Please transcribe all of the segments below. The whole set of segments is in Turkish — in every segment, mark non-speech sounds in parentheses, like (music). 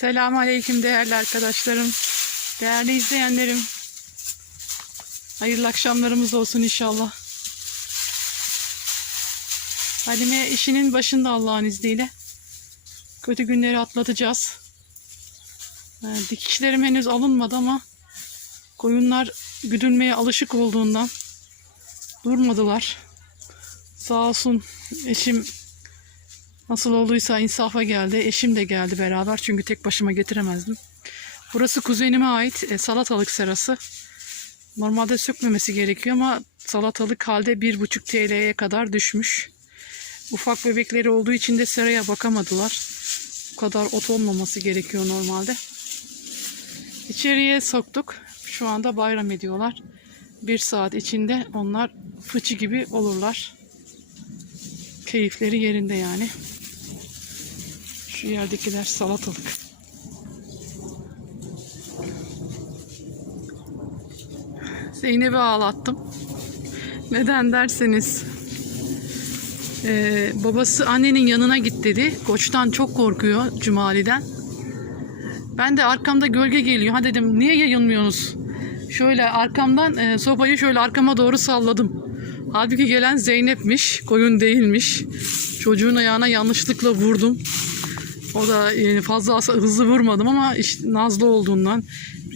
Selamun Aleyküm değerli arkadaşlarım, değerli izleyenlerim. Hayırlı akşamlarımız olsun inşallah. Halime işinin başında Allah'ın izniyle. Kötü günleri atlatacağız. Ee, Dikişlerim henüz alınmadı ama koyunlar güdülmeye alışık olduğundan durmadılar. Sağ olsun eşim Nasıl olduysa insafa geldi. Eşim de geldi beraber çünkü tek başıma getiremezdim. Burası kuzenime ait e, salatalık serası. Normalde sökmemesi gerekiyor ama salatalık halde 1,5 TL'ye kadar düşmüş. Ufak bebekleri olduğu için de seraya bakamadılar. Bu kadar ot olmaması gerekiyor normalde. İçeriye soktuk. Şu anda bayram ediyorlar. Bir saat içinde onlar fıçı gibi olurlar. Keyifleri yerinde yani. Şu yerdekiler salatalık. Zeynep'i ağlattım. Neden derseniz eee, babası annenin yanına git dedi. Koçtan çok korkuyor Cumali'den. Ben de arkamda gölge geliyor. Ha dedim niye yayılmıyorsunuz? Şöyle arkamdan eee, sopayı şöyle arkama doğru salladım. Halbuki gelen Zeynep'miş, koyun değilmiş. Çocuğun ayağına yanlışlıkla vurdum. O da yani fazla hızlı vurmadım ama işte nazlı olduğundan,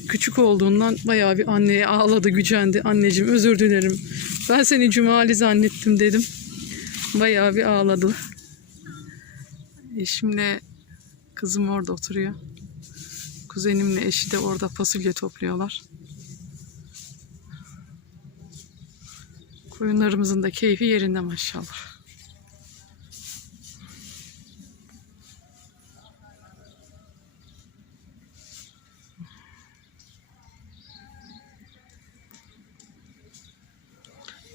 küçük olduğundan bayağı bir anneye ağladı, gücendi. Anneciğim özür dilerim. Ben seni Cumali zannettim dedim. Bayağı bir ağladı. Eşimle kızım orada oturuyor. Kuzenimle eşi de orada fasulye topluyorlar. Koyunlarımızın da keyfi yerinde maşallah.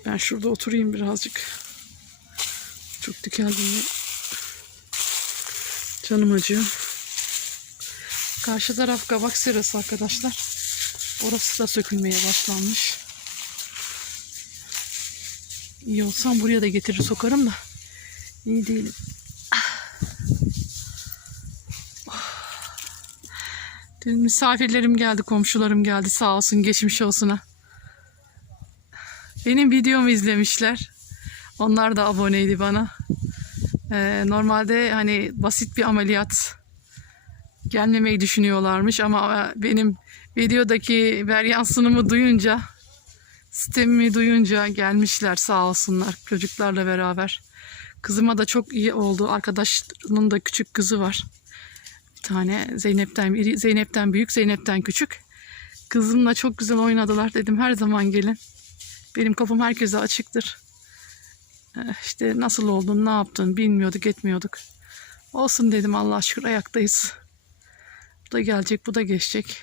Ben şurada oturayım birazcık. Çok dikeldim. Canım acıyor. Karşı taraf kabak serası arkadaşlar. Orası da sökülmeye başlanmış. İyi olsam buraya da getirir sokarım da. İyi değilim. Dün misafirlerim geldi, komşularım geldi. Sağ olsun, geçmiş olsun ha. Benim videomu izlemişler. Onlar da aboneydi bana. Ee, normalde hani basit bir ameliyat gelmemeyi düşünüyorlarmış ama e, benim videodaki varyansınımı duyunca sistemimi duyunca gelmişler sağ olsunlar çocuklarla beraber. Kızıma da çok iyi oldu. Arkadaşının da küçük kızı var. Bir tane Zeynep'ten Zeynep'ten büyük, Zeynep'ten küçük. Kızımla çok güzel oynadılar. Dedim her zaman gelin. Benim kapım herkese açıktır. Eh, İşte nasıl oldun, ne yaptın bilmiyorduk, etmiyorduk. Olsun dedim Allah şükür ayaktayız. Bu da gelecek, bu da geçecek.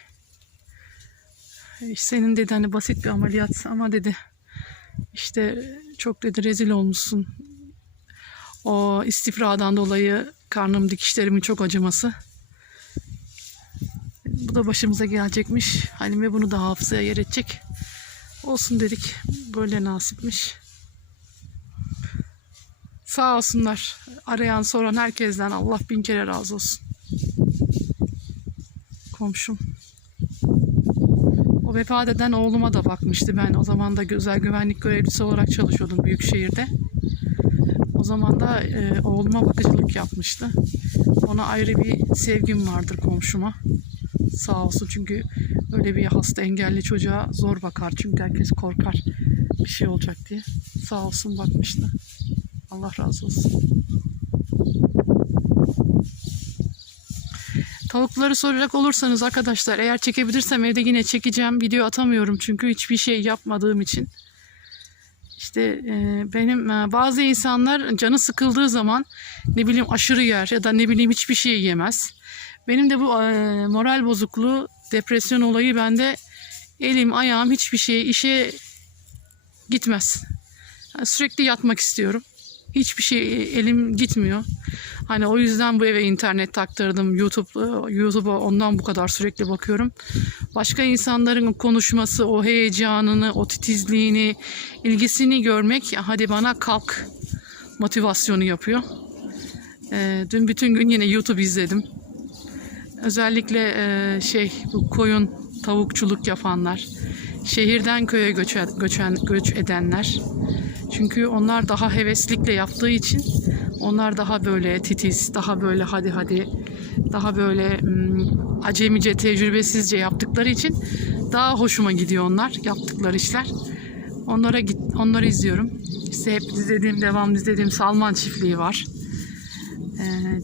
Eh, Senin dedi hani basit bir ameliyat ama dedi işte çok dedi rezil olmuşsun. O istifradan dolayı karnım dikişlerimin çok acıması. Bu da başımıza gelecekmiş. Halime bunu da hafızaya yer edecek. Olsun dedik. Böyle nasipmiş. Sağ olsunlar. Arayan soran herkesten Allah bin kere razı olsun. Komşum. O vefat eden oğluma da bakmıştı. Ben o zaman da özel güvenlik görevlisi olarak çalışıyordum büyük şehirde. O zaman da e, oğluma bakıcılık yapmıştı. Ona ayrı bir sevgim vardır komşuma. Sağ olsun çünkü öyle bir hasta engelli çocuğa zor bakar. Çünkü herkes korkar bir şey olacak diye. Sağ olsun bakmıştı. Allah razı olsun. Tavukları soracak olursanız arkadaşlar eğer çekebilirsem evde yine çekeceğim. Video atamıyorum çünkü hiçbir şey yapmadığım için. İşte e, benim e, bazı insanlar canı sıkıldığı zaman ne bileyim aşırı yer ya da ne bileyim hiçbir şey yemez. Benim de bu e, moral bozukluğu, depresyon olayı bende elim, ayağım hiçbir şey işe gitmez. Yani sürekli yatmak istiyorum. Hiçbir şey elim gitmiyor. Hani o yüzden bu eve internet taktırdım. YouTube YouTube'a ondan bu kadar sürekli bakıyorum. Başka insanların konuşması, o heyecanını, o titizliğini, ilgisini görmek hadi bana kalk motivasyonu yapıyor. Ee, dün bütün gün yine YouTube izledim. Özellikle e, şey bu koyun tavukçuluk yapanlar, şehirden köye göç, göçen göç edenler. Çünkü onlar daha heveslikle yaptığı için onlar daha böyle titiz, daha böyle hadi hadi, daha böyle acemice, tecrübesizce yaptıkları için daha hoşuma gidiyor onlar yaptıkları işler. Onlara git, onları izliyorum. İşte hep izlediğim, devam izlediğim Salman çiftliği var.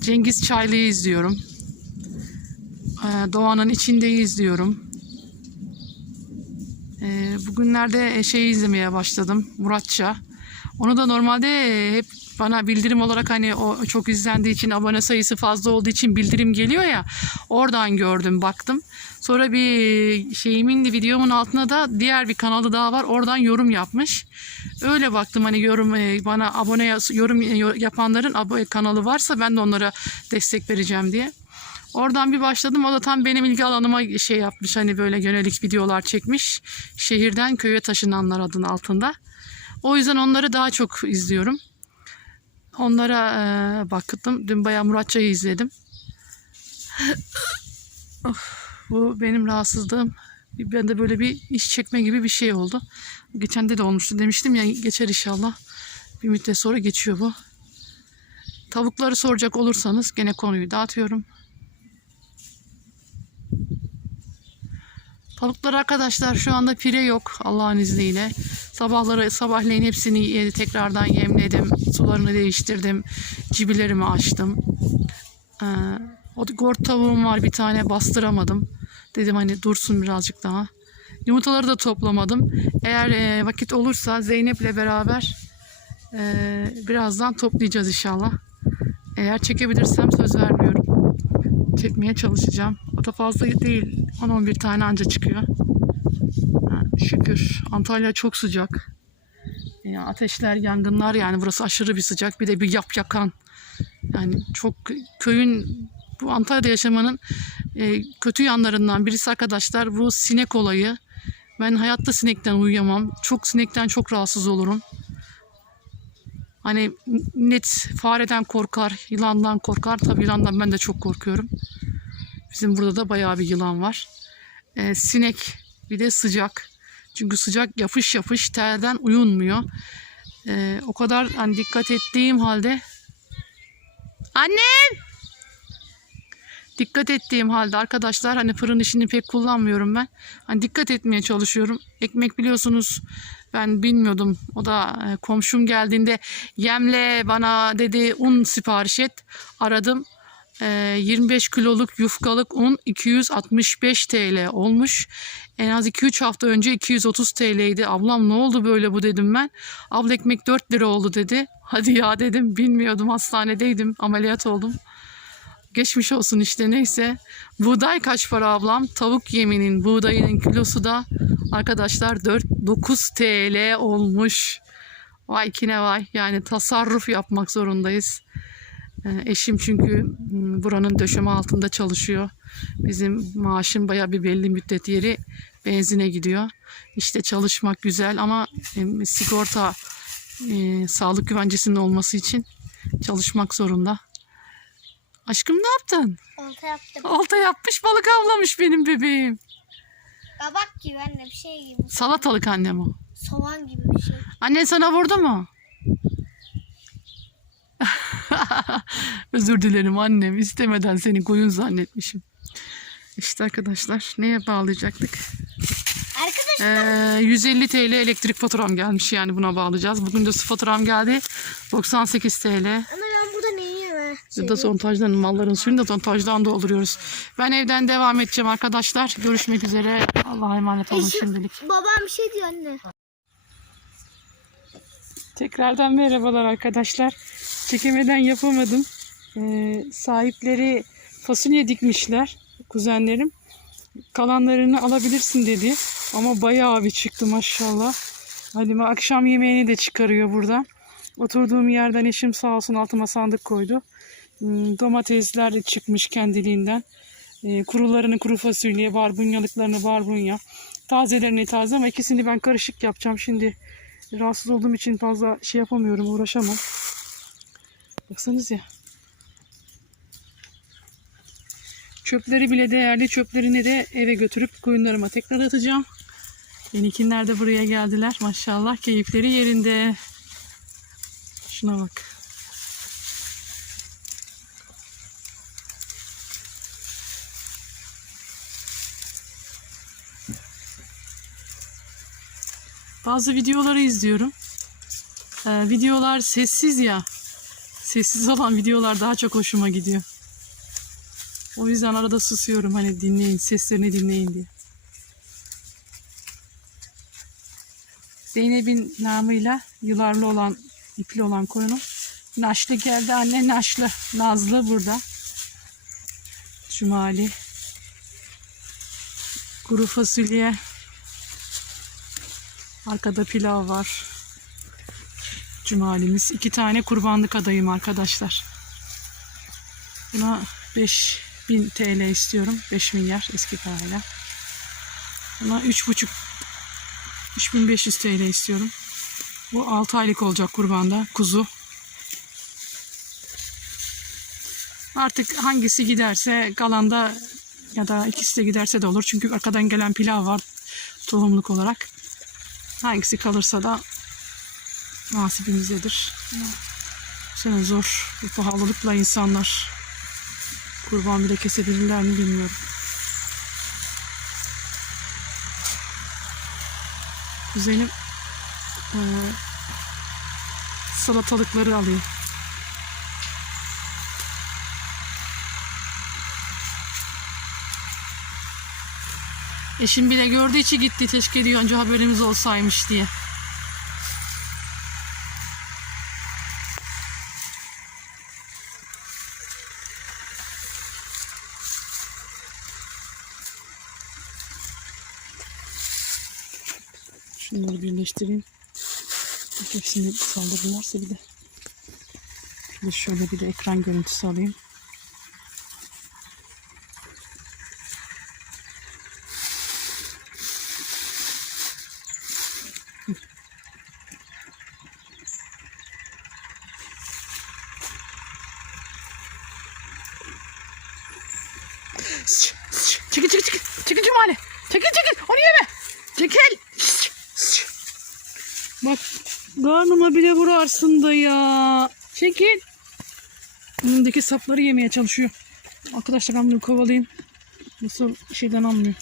Cengiz Çaylı'yı izliyorum. Ee, Doğanın içindeyi izliyorum. Ee, bugünlerde şey izlemeye başladım. Muratça. Onu da normalde e, hep bana bildirim olarak hani o çok izlendiği için abone sayısı fazla olduğu için bildirim geliyor ya. Oradan gördüm baktım. Sonra bir şeyimin de videomun altına da diğer bir kanalı daha var. Oradan yorum yapmış. Öyle baktım hani yorum e, bana abone yorum e, yapanların kanalı varsa ben de onlara destek vereceğim diye. Oradan bir başladım. O da tam benim ilgi alanıma şey yapmış. Hani böyle yönelik videolar çekmiş. Şehirden köye taşınanlar adının altında. O yüzden onları daha çok izliyorum. Onlara e, baktım. Dün bayağı Muratça'yı izledim. (laughs) of, bu benim rahatsızlığım. Ben de böyle bir iş çekme gibi bir şey oldu. Geçen de de olmuştu demiştim ya geçer inşallah. Bir müddet sonra geçiyor bu. Tavukları soracak olursanız gene konuyu dağıtıyorum. Tavuklar arkadaşlar şu anda pire yok Allah'ın izniyle. Sabahları sabahleyin hepsini tekrardan yemledim. Sularını değiştirdim. Cibilerimi açtım. Ee, o gort tavuğum var bir tane bastıramadım. Dedim hani dursun birazcık daha. Yumurtaları da toplamadım. Eğer e, vakit olursa Zeynep'le beraber e, birazdan toplayacağız inşallah. Eğer çekebilirsem söz vermiyorum. Çekmeye çalışacağım. O da fazla değil. 10-11 tane anca çıkıyor. Ha, şükür. Antalya çok sıcak. Ya ateşler, yangınlar yani burası aşırı bir sıcak. Bir de bir yap yakan. Yani çok köyün bu Antalya'da yaşamanın e, kötü yanlarından birisi arkadaşlar bu sinek olayı. Ben hayatta sinekten uyuyamam. Çok sinekten çok rahatsız olurum. Hani net fareden korkar, yılandan korkar. Tabii yılandan ben de çok korkuyorum. Bizim burada da bayağı bir yılan var. Ee, sinek bir de sıcak. Çünkü sıcak yapış yapış terden uyunmuyor. Ee, o kadar hani dikkat ettiğim halde Annem! Dikkat ettiğim halde arkadaşlar hani fırın işini pek kullanmıyorum ben. Hani dikkat etmeye çalışıyorum. Ekmek biliyorsunuz ben bilmiyordum. O da e, komşum geldiğinde yemle bana dedi un sipariş et. Aradım. E, 25 kiloluk yufkalık un 265 TL olmuş. En az 2-3 hafta önce 230 TL'ydi. Ablam ne oldu böyle bu dedim ben. Abla ekmek 4 lira oldu dedi. (laughs) Hadi ya dedim bilmiyordum hastanedeydim ameliyat oldum. Geçmiş olsun işte neyse. Buğday kaç para ablam? Tavuk yeminin buğdayının kilosu da arkadaşlar 4 9 TL olmuş. Vay kine vay. Yani tasarruf yapmak zorundayız. Ee, Eşim çünkü m, buranın döşeme altında çalışıyor. Bizim maaşın baya bir belli müddet yeri benzine gidiyor. İşte çalışmak güzel ama sigorta e, sağlık güvencesinin olması için çalışmak zorunda. Aşkım ne yaptın? Olta yaptım. Olta yapmış balık avlamış benim bebeğim. Kabak gibi anne bir şey gibi. Salatalık annem o. Soğan gibi bir şey. Annen sana vurdu mu? (laughs) Özür dilerim annem. istemeden seni koyun zannetmişim. İşte arkadaşlar neye bağlayacaktık? Arkadaşlar Ee, 150 TL elektrik faturam gelmiş yani buna bağlayacağız. Bugün de su faturam geldi. 98 TL. ama ben burada ne yiyeyim Ya da sontajların malların suyunu da sontajdan dolduruyoruz. Ben evden devam edeceğim arkadaşlar. Görüşmek üzere. Allah'a emanet olun Eşim- şimdilik. Babam bir şey diyor anne. Tekrardan merhabalar arkadaşlar. Çekemeden yapamadım. Ee, sahipleri fasulye dikmişler kuzenlerim. Kalanlarını alabilirsin dedi. Ama bayağı bir çıktı maşallah. Halime akşam yemeğini de çıkarıyor buradan. Oturduğum yerden eşim sağ olsun altıma sandık koydu. Hmm, Domatesler de çıkmış kendiliğinden. Ee, kurularını kuru fasulye, barbunyalıklarını barbunya. Tazelerini taze ama ikisini ben karışık yapacağım şimdi. Rahatsız olduğum için fazla şey yapamıyorum, uğraşamam. Baksanız ya. Çöpleri bile değerli. Çöplerini de eve götürüp koyunlarıma tekrar atacağım. Yenikinler de buraya geldiler. Maşallah keyifleri yerinde. Şuna bak. Bazı videoları izliyorum. Ee, videolar sessiz ya. Sessiz olan videolar daha çok hoşuma gidiyor. O yüzden arada susuyorum hani dinleyin, seslerini dinleyin diye. Zeynep'in namıyla yularlı olan, ipli olan koyunum. Naşlı geldi anne Naşlı. Nazlı burada. Cumali. Kuru fasulye. Arkada pilav var. Cumalimiz. iki tane kurbanlık adayım arkadaşlar. Buna 5000 TL istiyorum. 5 milyar eski parayla. Buna 3,5 3500 TL istiyorum. Bu 6 aylık olacak kurbanda. Kuzu. Artık hangisi giderse kalanda ya da ikisi de giderse de olur. Çünkü arkadan gelen pilav var tohumluk olarak. Hangisi kalırsa da nasibimizdedir. Bu sene zor. Bu pahalılıkla insanlar kurban bile kesebilirler mi bilmiyorum. Güzelim eee, salatalıkları alayım. Eşim bile gördüğü için gitti. Keşke diyor önce haberimiz olsaymış diye. Şunları birleştireyim. Bak Hepsini saldırırlarsa bir de. De şöyle bir de ekran görüntüsü alayım. Çekil çekil çekil. Çekil Cumali. Çekil çekil. Onu yeme. Çekil. Karnıma bile vurarsın da ya. Çekil. Önündeki sapları yemeye çalışıyor. Arkadaşlar ben bunu kovalayayım. Nasıl şeyden anlıyor.